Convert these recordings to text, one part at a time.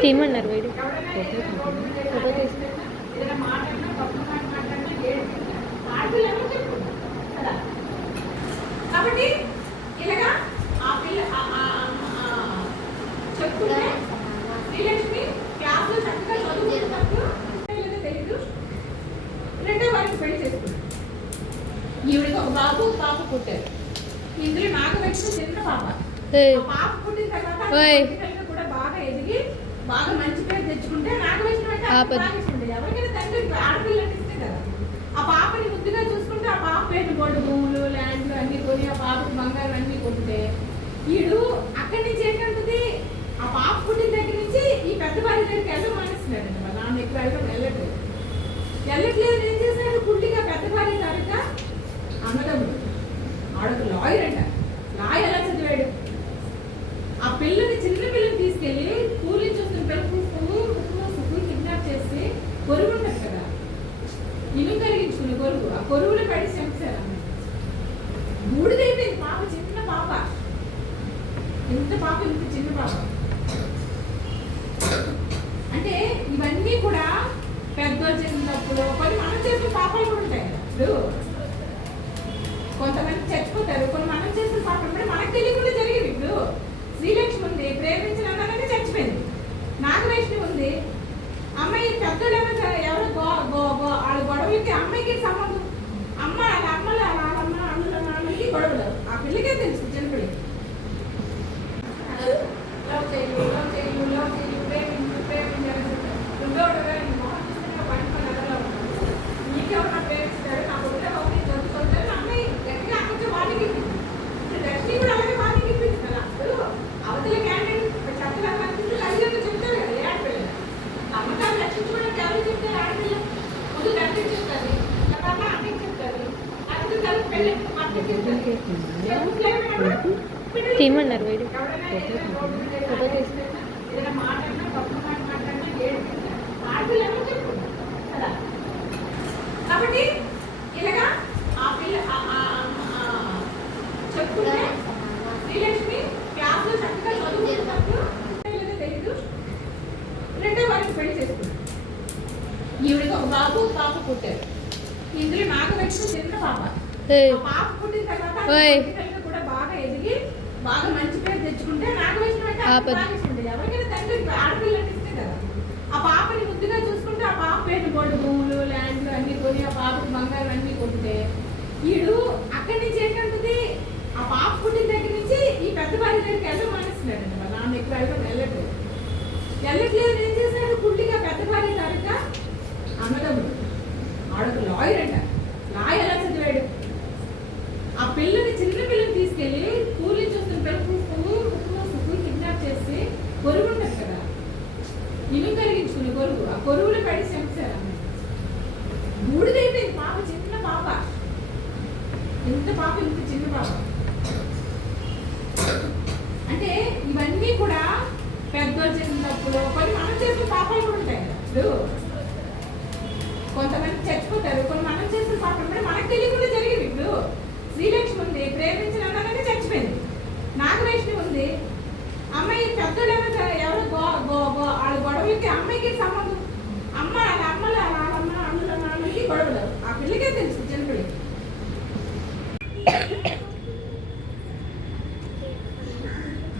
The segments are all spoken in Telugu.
తీయమన్నారు కాబట్టి ఇలాగా ఆ పిల్ల చెప్పుకుంటే శ్రీలక్ష్మి క్లాస్లో చక్కగా చదువుకున్నప్పుడు రెండో వారికి పెళ్ళి ఈవిడికి ఒక బాబు ఒక పాప పుట్టారు. ఇందులో నాకు వచ్చిన చిన్న పాప పాప పుట్టిన తర్వాత ఓయ్. పొలిటికల్గా కూడా బాగా ఎదిగి బాగా మంచి పేరు తెచ్చుకుంటే. బాగా ఇష్టం. ఎవరికైనా తండ్రి ఆడపిల్ల అంటే ఇష్టం కదా. ఆ పాపని ముద్దుగా చూసుకుంటే ఆ పాప పేరు గోల్డ్ భూములు ల్యాండ్లు అన్ని కొని ఆ పాపకు బంగారం అన్ని కొంటే వీడు అక్కడి నుంచి ఏంటంటుంది ఆ పాప పుట్టిన దగ్గర నుంచి ఈ పెద్ద భార్య దగ్గరికి వెళ్ళడం మానేస్తున్నాడు వాళ్ళ నాన్న ఎక్కువ వెళ్ళడం వెళ్ళట్లేదు. వెళ్ళట్లేదు ఏం చేశాడు? కుట్టిగా పెద్ద పడి చంపారు మూడుదైపోయింది పాప చిన్న పాప. ఇంత పాప ఇంత చిన్న పాప. అంటే ఇవన్నీ కూడా పెద్ద చేసినప్పుడు కొన్ని మనం చేసిన పాపాలు కూడా ఉంటాయి ఇప్పుడు కొంతమంది చచ్చిపోతారు కొన్ని ఎవరు చెప్పుకుంటారు కదా కాబట్టి ఇలాగా ఆ పిల్ల ఆ- ఆ- ఆ- చెప్పుకుంటే శ్రీలక్ష్మి క్లాస్లో చక్కగా చదువుకున్నప్పుడు లేదో తెలీదు. రెండో వారికి పెళ్ళి చేసుకుంది. ఈవిడికి ఒక బాబు పాప పుట్టారు. ఇందులో నాకు వచ్చిన చిన్న పాప. పుట్టిన తర్వాత కూడా బాగా ఎదిగి బాగా మంచి పేరు తెచ్చుకుంటే నాకు వచ్చిన వెంటనే ఆ అప్పుడు పది. బాగా ఇష్టం. ఎవరికైనా తండ్రి ఆడపిల్ల అంటే ఇష్టం కదా ఆ పాపని ముద్దుగా చూసుకుంటే ఆ పాప పేరు గోల్డ్ భూములు ల్యాండ్లు అన్ని కొని ఆ పాపకు బంగారం అన్ని కొంటే వీడు అక్కడి నుంచి ఏంటంటుంది ఆ పాప పుట్టిన దగ్గర నుంచి ఈ పెద్ద భార్య దగ్గరికి వెళ్ళడం మానేస్తున్నాడు వాళ్ళ నాన్న ఎక్కువ వెళ్ళడం వెళ్ళట్లేదు వెళ్ళట్లేదు ఏం చేశాడు కుట్టిగా పెద్ద భార్య తాలూకా అన్నదమ్ముడు ఆడొక లాయర్ అంట లాయర్ ఎలా చదివాడు ఆ పిల్లని చిన్న పిల్లని తీసుకెళ్ళి స్కూల్ నుంచి వస్తున్న పిల్లలు తీసుకొని స్కూల్ కిడ్నాప్ చేసి కొరువు ఉంటుంది కదా ఇల్లు కరిగించుకునే కొరువు ఆ కొరువులో పడి చంపారు ఆమె. బూడిదైపోయింది పాప చిన్న పాప. ఇంత పాప ఇంత చిన్న పాప. అంటే ఇవన్నీ కూడా పెద్దలు చేసినప్పుడు కొన్ని మనం చేసిన పాపాలు కూడా ఉంటాయి కదా. కొంతమంది చచ్చిపోతారు కొన్ని మనం చేసిన పాపలు కూడా మనకు తెలియకుండా జరిగింది ఇప్పుడు శ్రీలక్ష్మి ఉంది ప్రేమించిన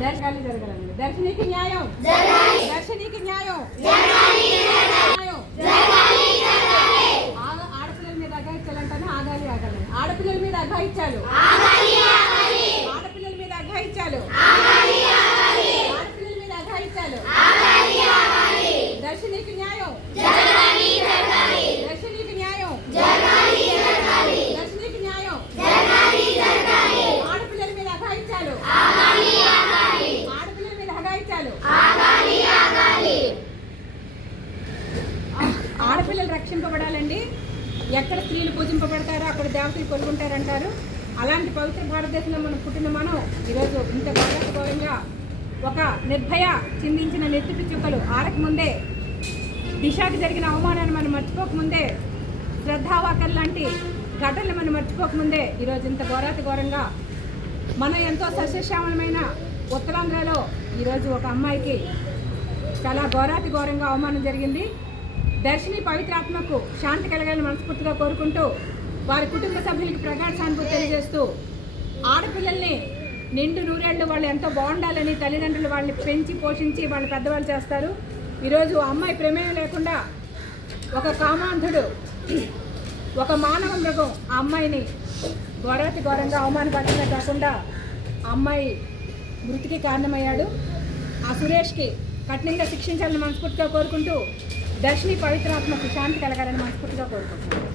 దర్శనాలు జరగాలండి. దర్శనీకి న్యాయం. దర్శనీకి న్యాయం. న్యాయం. ఆడ- ఆడపిల్లల మీద అఘాయిత్యాలంటేనే ఆగాలి ఆగాలి. ఆడపిల్లల మీద అఘాయిత్యాలు. ఆడపిల్లల మీద అఘాయిత్యాలు. ఆడపిల్లల మీద అఘాయిత్యాలు. దర్శనీకి న్యాయం దర్శనీకి న్యాయం దర్శనీకి న్యాయం ఆడపిల్లల మీద అఘాయిత్యాలు ఆడపిల్లల మీద అఘాయిత్యాలు ఆ- ఆడపిల్లలు రక్షింపబడాలండి ఎక్కడ స్త్రీలు పూజింపబడతారో అక్కడ దేవతలు కొలుగుంటారంటారు అలాంటి పవిత్ర భారతదేశంలో మనం పుట్టిన మనం ఈరోజు ఇంత గౌరవ ఒక నిర్భయ చిందించిన నెత్తుటి చుక్కలు ఆడక ముందే జరిగిన అవమానాన్ని మనం మర్చిపోకముందే శ్రద్ధావాకర్ లాంటి ఘటనలు మనం మర్చిపోకముందే ఈరోజు ఇంత ఘోరాతి ఘోరంగా మనం ఎంతో సస్యశ్యామలమైన ఉత్తరాంధ్రలో ఈరోజు ఒక అమ్మాయికి చాలా ఘోరాతి ఘోరంగా అవమానం జరిగింది. దర్శిని పవిత్రాత్మకు శాంతి కలగాలని మనస్ఫూర్తిగా కోరుకుంటూ వారి కుటుంబ సభ్యులకి ప్రగాఢ సానుభూతి తెలియజేస్తూ ఆడపిల్లల్ని నిండు నూరేళ్ళు వాళ్ళు ఎంతో బాగుండాలని తల్లిదండ్రులు వాళ్ళని పెంచి పోషించి వాళ్ళు పెద్దవాళ్ళు చేస్తారు. ఈరోజు అమ్మాయి ప్రమేయం లేకుండా ఒక కామాంధుడు ఒక మానవ మృగం ఆ అమ్మాయిని ఘోరాతి ఘోరంగా అవమానపరచడమే కాకుండా అమ్మాయి మృతికి కారణమయ్యాడు. ఆ సురేష్కి కఠినంగా శిక్షించాలని మనస్ఫూర్తిగా కోరుకుంటూ దర్శిని పవిత్రాత్మకు శాంతి కలగాలని మనస్ఫూర్తిగా కోరుకుంటున్నాను.